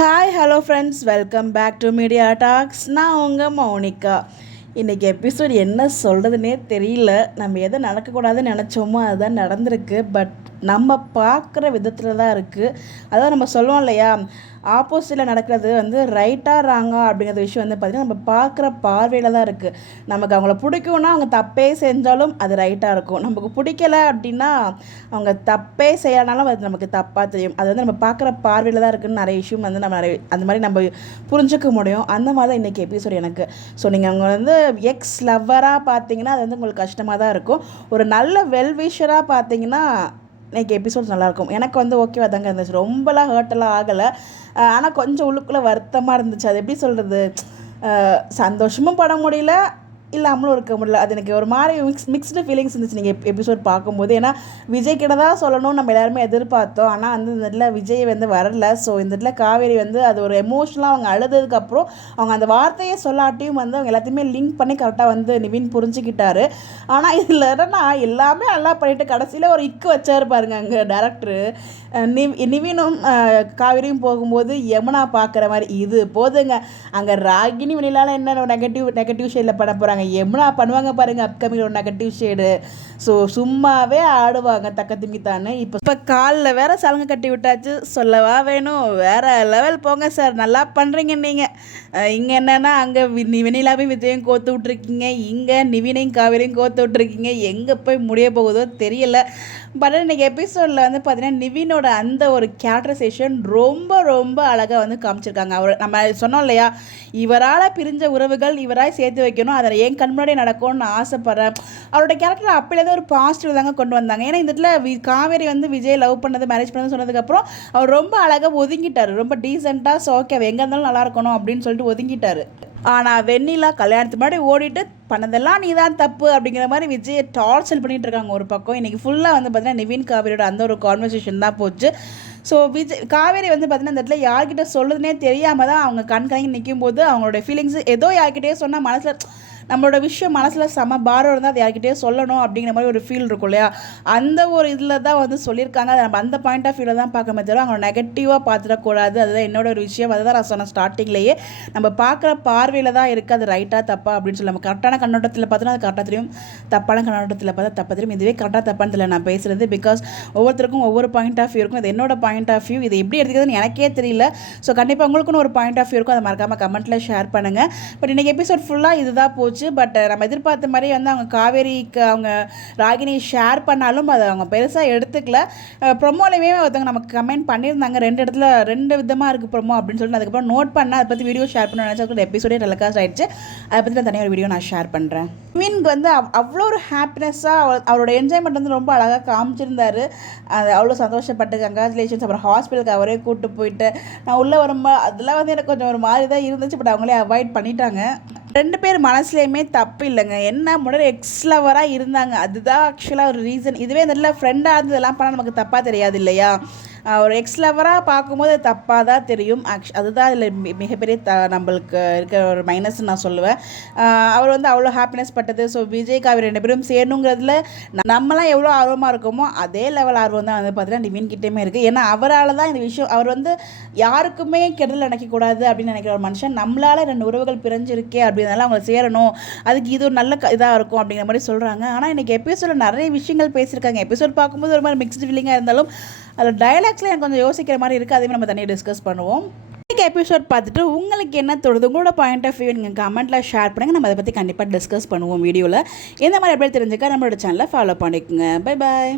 Hi hello friends, welcome back to media talks. நான் உங்கள் மௌனிகா. இன்றைக்கி எபிசோட் என்ன சொல்கிறதுனே தெரியல. நம்ம எதை நடக்கக்கூடாதுன்னு நினச்சோமோ அதுதான் நடந்திருக்கு. பட் நம்ம பார்க்குற விதத்தில் தான் இருக்குது. அதான் நம்ம சொல்லுவோம் இல்லையா, ஆப்போசிட்டில் நடக்கிறது ரைட்டாக ராங்கா அப்படிங்கிற விஷயம் பார்த்திங்கன்னா நம்ம பார்க்குற பார்வையில் தான் இருக்குது. நமக்கு அவங்கள பிடிக்கும்னா அவங்க தப்பே செஞ்சாலும் அது ரைட்டாக இருக்கும். நமக்கு பிடிக்கலை அப்படின்னா அவங்க தப்பே செய்யலனாலும் அது நமக்கு தப்பாக தெரியும். அது நம்ம பார்க்குற பார்வையில் தான் இருக்குதுன்னு நிறைய விஷயம் நம்ம அந்த மாதிரி நம்ம புரிஞ்சுக்க முடியும். அந்த மாதிரி தான் இன்றைக்கி எபிசோட் எனக்கு. ஸோ நீங்கள் அவங்க எக்ஸ் லவ்வராக பார்த்தீங்கன்னா அது உங்களுக்கு கஷ்டமாக தான் இருக்கும். ஒரு நல்ல வெல்விஷராக பார்த்தீங்கன்னா இன்றைக்கி எபிசோட்ஸ் நல்லாயிருக்கும். எனக்கு ஓகேவா தாங்க இருந்துச்சு. ரொம்பலாம் ஹர்ட்டெல்லாம் ஆகலை. ஆனால் கொஞ்சம் உள்ளுக்குள்ளே வருத்தமாக இருந்துச்சு. அது எப்படி சொல்கிறது, சந்தோஷமும் பட முடியல, இல்லாமலும் இருக்க முடியல. அது எனக்கு ஒரு மாதிரி மிக்ஸ்டு ஃபீலிங்ஸ் இருந்துச்சு நீங்கள் எபிசோட் பார்க்கும்போது. ஏன்னா விஜய் கிட்ட தான் சொல்லணும்னு நம்ம எல்லாருமே எதிர்பார்த்தோம். ஆனால் இந்த இடத்துல விஜய் வரல. ஸோ இந்த இடத்துல காவேரி அது ஒரு எமோஷனலாக அவங்க அழுதுக்கப்புறம் அவங்க அந்த வார்த்தையை சொல்லாட்டியும் அவங்க எல்லாத்தையுமே லிங்க் பண்ணி கரெக்டாக நிவின் புரிஞ்சுக்கிட்டாரு. ஆனால் இதில் என்னன்னா எல்லாமே நல்லா பண்ணிட்டு கடைசியில் ஒரு இக்கு வச்சாரு பாருங்க அங்கே டேரக்டரு. நிவினும் காவேரியும் போகும்போது யமுனா பார்க்குற மாதிரி இது போதுங்க. அங்கே ராகினி வெளியிலால என்ன நெகட்டிவ் ஷேடில் பண்ண போகிறாங்க, யமுனா பண்ணுவாங்க பாருங்கள் அப்கமிங் ஒரு நெகட்டிவ் ஷேடு. ஸோ சும்மாவே ஆடுவாங்க தக்க திமித்தானே. இப்போ காலில் வேற சலங்கை கட்டி விட்டாச்சு, சொல்லவா வேணும். வேற லெவல் போங்க சார், நல்லா பண்ணுறீங்க நீங்கள். இங்கே என்னென்னா அங்கே வெண்ணிலாவையும் விஜயும் கோத்து விட்ருக்கீங்க, இங்கே நிவினையும் காவேரியும் கோத்து விட்ருக்கீங்க. எங்கே போய் முடிய போகுதோ தெரியல. பட் இன்றைக்கி எபிசோடில் பார்த்தீங்கன்னா நிவினோட அந்த ஒரு கேரக்டரைசேஷன் ரொம்ப ரொம்ப அழகாக காமிச்சிருக்காங்க. அவர் நம்ம சொன்னோம் இல்லையா, இவரால் பிரிஞ்ச உறவுகள் இவரால் சேர்த்து வைக்கணும், அதை என் கண் முன்னாடி நடக்கும்னு ஆசைப்பட்றேன். அவரோட கேரக்டர் அப்படியே ஒரு பாசிட்டிவ் தாங்க கொண்டு வந்தாங்க. ஏன்னா இந்த இடத்துல காவேரி விஜய் லவ் பண்ணது மேரேஜ் பண்ணது சொன்னதுக்கப்புறம் அவர் ரொம்ப அழகாக ஒதுங்கிட்டார். ரொம்ப டீசெண்டாக ஓகே எங்கே இருந்தாலும் நல்லா இருக்கணும் அப்படின்னு சொல்லிட்டு ஒதுங்கிட்டார். ஆனால் வெண்ணிலா கல்யாணத்துக்கு முன்னாடி ஓடிட்டு பண்ணதெல்லாம் நீ தான் தப்பு அப்படிங்கிற மாதிரி விஜயை டார்ச்சர் பண்ணிகிட்டு இருக்காங்க ஒரு பக்கம். இன்றைக்கி ஃபுல்லாக பார்த்தீங்கன்னா நிவின் காவேரியோட அந்த ஒரு கான்வர்சேஷன் தான் போச்சு. ஸோ காவேரி பார்த்தீங்கன்னா இந்த இடத்துல யார்கிட்ட சொல்லுதுன்னே தெரியாமல் தான் அவங்க கண் கலங்கி நிற்கும் போது அவங்களோட ஃபீலிங்ஸ் ஏதோ யார்கிட்டயே சொன்னால் மனசில் நம்மளோட விஷயம் மனசில் செம பாரம் இருந்தால் அது யார்கிட்டயே சொல்லணும் அப்படிங்கிற மாதிரி ஒரு ஃபீல் இருக்கும் இல்லையா, அந்த ஒரு இதில் தான் சொல்லியிருக்காங்க. அதை நம்ம அந்த பாயிண்ட் ஆஃப் வியூவில் தான் பார்க்க தவிர அவங்க நெகட்டிவாக பார்த்துடக்கூடாது. அதுதான் என்னோட ஒரு விஷயம். அதை தான் நான் சொன்னேன் ஸ்டார்டிங்லேயே, நம்ம பார்க்குற பார்வையில் தான் இருக்குது அது ரைட்டாக தப்பா அப்படின்னு சொல்லி. நம்ம கரெக்டான கண்ணோட்டத்தில் பார்த்தோன்னா அது கரெக்டாக தெரியும், தப்பான கண்ணோட்டத்தில் பார்த்தா தப்பாக தெரியும். இதுவே கரெக்டாக தப்பான்னு தெரியல நான் பேசுகிறது. பிகாஸ் ஒவ்வொருத்தருக்கும் ஒவ்வொரு பாயிண்ட் ஆஃப் வியூ இருக்கும். அது என்னோட பாயிண்ட் ஆஃப் வியூ. இது எப்படி எடுத்துக்கிறதுன்னு எனக்கே தெரியல. ஸோ கண்டிப்பாக உங்களுக்குன்னு ஒரு பாயிண்ட் ஆஃப் வியூ இருக்கும். அதை மறக்காமல் கமெண்ட்டில் ஷேர் பண்ணுங்கள். பட் இன்றைக்கி எபிசோட் ஃபுல்லாக இதுதான் போச்சு. பட் நம்ம எதிர்பார்த்த மாதிரி அவங்க காவேரிக்கு அவங்க ராகினி ஷேர் பண்ணாலும் அதை அவங்க பெருசாக எடுத்துக்கல. ப்ரொமோலையுமே ஒருத்தவங்க நமக்கு கமெண்ட் பண்ணியிருந்தாங்க, 2 இடத்துல 2 விதமாக இருக்குது ப்ரொமோ அப்படின்னு சொல்லிட்டு. அதுக்கப்புறம் நோட் பண்ண அதை பற்றி வீடியோ ஷேர் பண்ண நினச்சா எபிசோடே டெலிகாஸ்ட் ஆகிடுச்சு. அதை பற்றி நான் தனியாக ஒரு வீடியோ நான் ஷேர் பண்ணுறேன். மீனுக்கு அவ்வளோ ஒரு ஹாப்பினஸ்ஸாக அவரோட என்ஜாய்மெண்ட் ரொம்ப அழகாக காமிச்சிருந்தார். அது அவ்வளோ சந்தோஷப்பட்டு கங்க்ராச்சுலேஷன்ஸ். அப்புறம் ஹாஸ்பிட்டலுக்கு அவரே கூப்பிட்டு போயிட்டு நான் உள்ளே வரும்போது அதெல்லாம் எனக்கு கொஞ்சம் ஒரு மாதிரி தான் இருந்துச்சு. பட் அவங்களே அவாய்ட் பண்ணிட்டாங்க. 2 பேர் மனசுலேயுமே தப்பு இல்லைங்க. என்ன முன்னாடி எக்ஸ் லவராக இருந்தாங்க, அதுதான் ஆக்சுவலாக ஒரு ரீசன். இதுவே இந்த ஃப்ரெண்டாக இருந்து இதெல்லாம் பண்ணால் நமக்கு தப்பாக தெரியாது இல்லையா. ஒரு எக்ஸ் லவராக பார்க்கும்போது தப்பாக தான் தெரியும். அதுதான் இதில் மிகப்பெரிய நம்மளுக்கு இருக்கிற ஒரு மைனஸ் நான் சொல்லுவேன். அவர் அவ்வளோ ஹாப்பினஸ் பட்டது. ஸோ விஜய் காவேரி 2 பேரும் சேரணுங்கிறதுல நம்மளாம் எவ்வளோ ஆர்வமாக இருக்கோமோ அதே லெவல் ஆர்வம் தான் பார்த்தீங்கன்னா நிவின் கிட்டேயுமே இருக்குது. ஏன்னா அவரால் தான் இந்த விஷயம், அவர் யாருக்குமே கெடுதல் நினைக்கக்கூடாது அப்படின்னு நினைக்கிற ஒரு மனுஷன். நம்மளால் 2 உறவுகள் பிரிஞ்சிருக்கே அப்படின்னால அவங்க சேரணும், அதுக்கு இது ஒரு நல்ல இதாக இருக்கும் அப்படிங்கிற மாதிரி சொல்கிறாங்க. ஆனால் இன்றைக்கி எபிசோடில் நிறைய விஷயங்கள் பேசியிருக்காங்க. எபிசோட் பார்க்கும்போது ஒரு மாதிரி மிக்ஸ்டு ஃபீலிங்காக இருந்தாலும் அதில் டைலாக்ஸில் எனக்கு கொஞ்சம் யோசிக்கிற மாதிரி இருக்குது. அதையும் நம்ம தனியாக டிஸ்கஸ் பண்ணுவோம். இன்றைக்கி எபிசோட் பார்த்துட்டு உங்களுக்கு என்ன தோணுது, உங்களோட பாயிண்ட் ஆஃப் வியூ நீங்கள் கமெண்ட்டில் ஷேர் பண்ணுங்கள். நம்ம அதை பற்றி கண்டிப்பாக டிஸ்கஸ் பண்ணுவோம் வீடியோவில். இந்த மாதிரி எப்படி தெரிஞ்சுக்க நம்மளோட சேனலை ஃபாலோ பண்ணிக்கோங்க. Bye bye.